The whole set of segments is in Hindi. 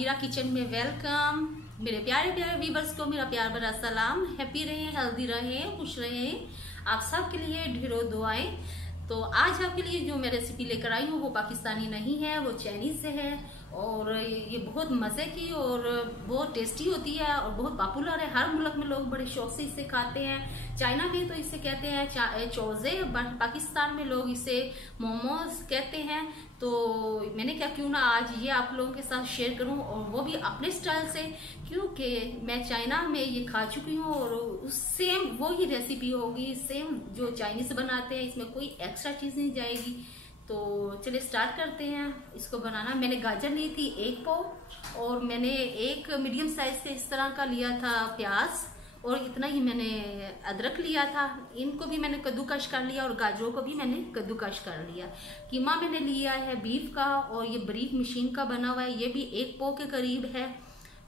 मीरा किचन में वेलकम। मेरे प्यारे प्यारे व्यूअर्स को मेरा प्यार भरा सलाम। हैप्पी रहें, हेल्दी रहें, खुश रहें। आप सब के लिए ढेरों दुआएं। तो आज आपके लिए जो मैं रेसिपी लेकर आई हूँ वो पाकिस्तानी नहीं है, वो चाइनीज से है और ये बहुत मज़े की और बहुत टेस्टी होती है और बहुत पॉपुलर है। हर मुल्क में लोग बड़े शौक से इसे खाते हैं। चाइना में तो इसे कहते हैं चौजे, बट पाकिस्तान में लोग इसे मोमोज कहते हैं। तो मैंने क्या क्यों ना आज ये आप लोगों के साथ शेयर करूं और वो भी अपने स्टाइल से, क्योंकि मैं चाइना में ये खा चुकी हूँ और सेम वो ही रेसिपी होगी, सेम जो चाइनीज बनाते हैं, इसमें कोई एक्स्ट्रा चीज नहीं जाएगी। तो चलिए स्टार्ट करते हैं इसको बनाना। मैंने गाजर ली थी 1 पाव और मैंने एक मीडियम साइज के इस तरह का लिया था प्याज और इतना ही मैंने अदरक लिया था। इनको भी मैंने कद्दूकश कर लिया और गाजरों को भी मैंने कद्दूकश कर लिया। कीमा मैंने लिया है बीफ का और ये बारीक मशीन का बना हुआ है, ये भी 1 पाव के करीब है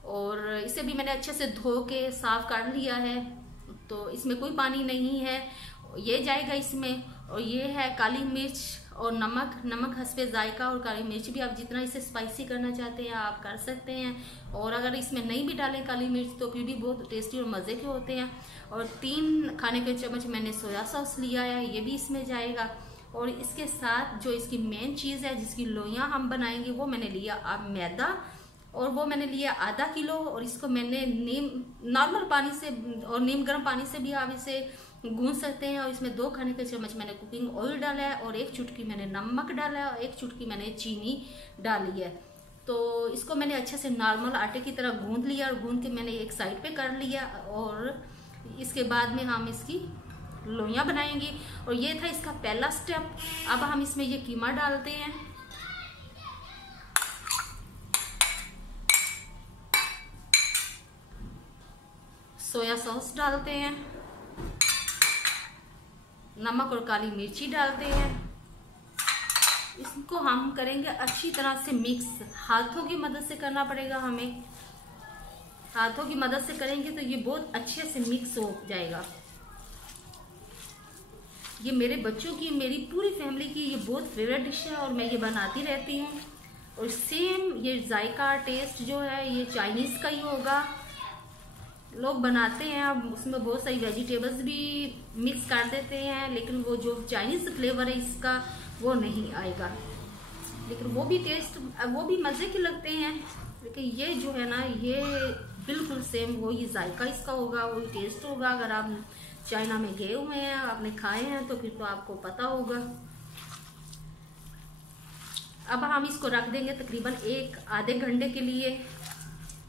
और इसे भी मैंने अच्छे से धो के साफ कर लिया है। तो इसमें कोई पानी नहीं है, ये जाएगा इसमें। और ये है काली मिर्च और नमक हस्बे जायका। और काली मिर्च भी आप जितना इसे स्पाइसी करना चाहते हैं आप कर सकते हैं, और अगर इसमें नहीं भी डालें काली मिर्च तो फिर भी बहुत टेस्टी और मज़े के होते हैं। और 3 खाने के चम्मच मैंने सोया सॉस लिया है, ये भी इसमें जाएगा। और इसके साथ जो इसकी मेन चीज़ है जिसकी लोइयाँ हम बनाएंगे वो मैंने लिया अब मैदा, और वो मैंने लिया आधा किलो। और इसको मैंने नीम नॉर्मल पानी से और नीम गर्म पानी से भी आप इसे गूंद सकते हैं। और इसमें 2 खाने के चम्मच मैंने कुकिंग ऑयल डाला है और 1 चुटकी मैंने नमक डाला है और 1 चुटकी मैंने चीनी डाली है। तो इसको मैंने अच्छे से नॉर्मल आटे की तरह गूंद लिया और गूंद के मैंने एक साइड पे कर लिया। और इसके बाद में हम इसकी लोइयाँ बनाएंगे और ये था इसका पहला स्टेप। अब हम इसमें ये कीमा डालते हैं। सोया सॉस डालते हैं, नमक और काली मिर्ची डालते हैं। इसको हम करेंगे अच्छी तरह से मिक्स, हाथों की मदद से करना पड़ेगा हमें। हाथों की मदद से करेंगे तो ये बहुत अच्छे से मिक्स हो जाएगा। ये मेरे बच्चों की, मेरी पूरी फैमिली की ये बहुत फेवरेट डिश है और मैं ये बनाती रहती हूँ। और सेम ये जायका टेस्ट जो है ये चाइनीज का ही होगा। लोग बनाते हैं, अब उसमें बहुत सारी वेजिटेबल्स भी मिक्स कर देते हैं, लेकिन वो जो चाइनीज फ्लेवर है इसका वो नहीं आएगा। लेकिन वो भी टेस्ट, वो भी मज़े के लगते हैं। लेकिन ये जो है ना ये बिल्कुल सेम वही जायका इसका होगा, वही टेस्ट होगा। अगर आप चाइना में गए हुए हैं, आपने खाए हैं तो फिर तो आपको पता होगा। अब हम इसको रख देंगे तकरीबन 1 आधे घंटे के लिए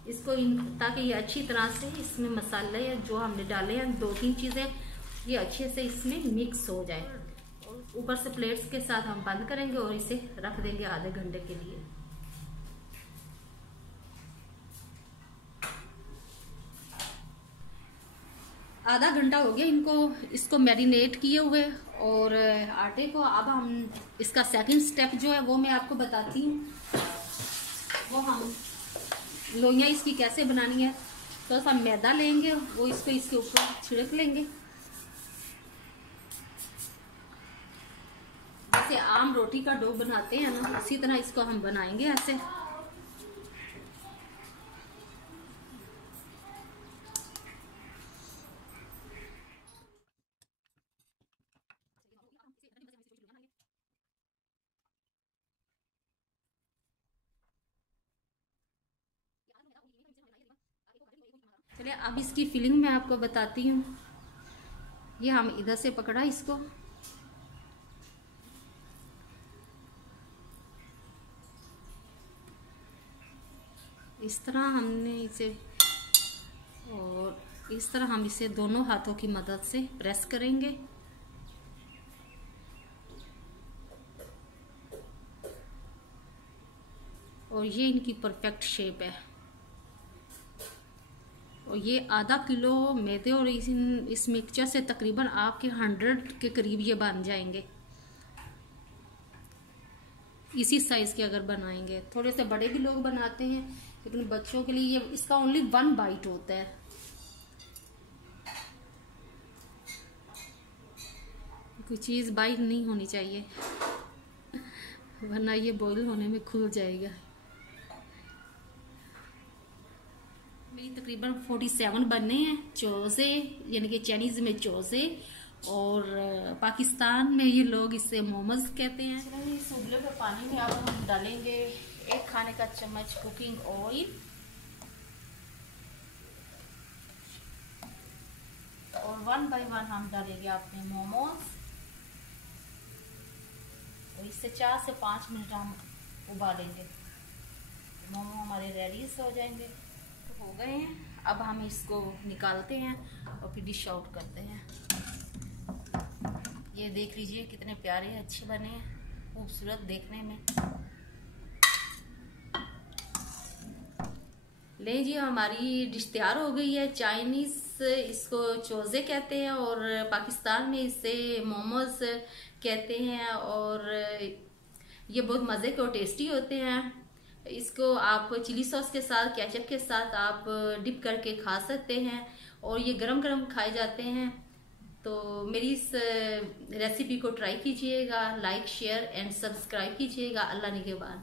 इसको, ताकि ये अच्छी तरह से इसमें मसाले जो हमने डाले हैं 2-3 चीज़ें ये अच्छे से इसमें मिक्स हो जाए। ऊपर से प्लेट्स के साथ हम बंद करेंगे और इसे रख देंगे आधे घंटे के लिए। आधा घंटा हो गया इसको मैरिनेट किए हुए और आटे को। अब हम इसका सेकंड स्टेप जो है वो मैं आपको बताती हूँ। वो हम लोइयाँ इसकी कैसे बनानी है। तो हम मैदा लेंगे, वो इसको इसके ऊपर छिड़क लेंगे। जैसे आम रोटी का डो बनाते हैं ना, उसी तरह इसको हम बनाएंगे ऐसे। चलिए अब इसकी फिलिंग मैं आपको बताती हूँ। ये हम इधर से पकड़ा इसको, इस तरह हमने इसे, और इस तरह हम इसे दोनों हाथों की मदद से प्रेस करेंगे। और ये इनकी परफेक्ट शेप है। और ये आधा किलो मैदे और इस मिक्सचर से तकरीबन आपके 100 के करीब ये बन जाएंगे। इसी साइज के अगर बनाएंगे, थोड़े से बड़े भी लोग बनाते हैं, लेकिन बच्चों के लिए ये इसका ओनली 1 बाइट होता है। कोई चीज़ बाइट नहीं होनी चाहिए वरना ये बॉईल होने में खुल जाएगा। मेरी तकरीबन 47 बनने हैं चोज़े, यानी कि चाइनीज़ में चोज़े, और पाकिस्तान में ये लोग इससे मोमोज कहते हैं। इस उबले हुए पानी में अब हम डालेंगे 1 खाने का चम्मच कुकिंग ऑयल और 1 बाय 1 हम डालेंगे अपने मोमोज, और इससे 4 से 5 मिनट हम उबालेंगे। मोमो हमारे रेडी हो जाएंगे। तो हो गए हैं, अब हम इसको निकालते हैं और फिर डिश आउट करते हैं। ये देख लीजिए कितने प्यारे अच्छे बने हैं, खूबसूरत देखने में। ले जी, हमारी डिश तैयार हो गई है। चाइनीज इसको चोज़े कहते हैं और पाकिस्तान में इसे मोमोज कहते हैं, और ये बहुत मज़े के और टेस्टी होते हैं। इसको आप चिली सॉस के साथ, केचप के साथ आप डिप करके खा सकते हैं, और ये गरम गरम खाए जाते हैं। तो मेरी इस रेसिपी को ट्राई कीजिएगा, लाइक शेयर एंड सब्सक्राइब कीजिएगा। अल्लाह निगहबान।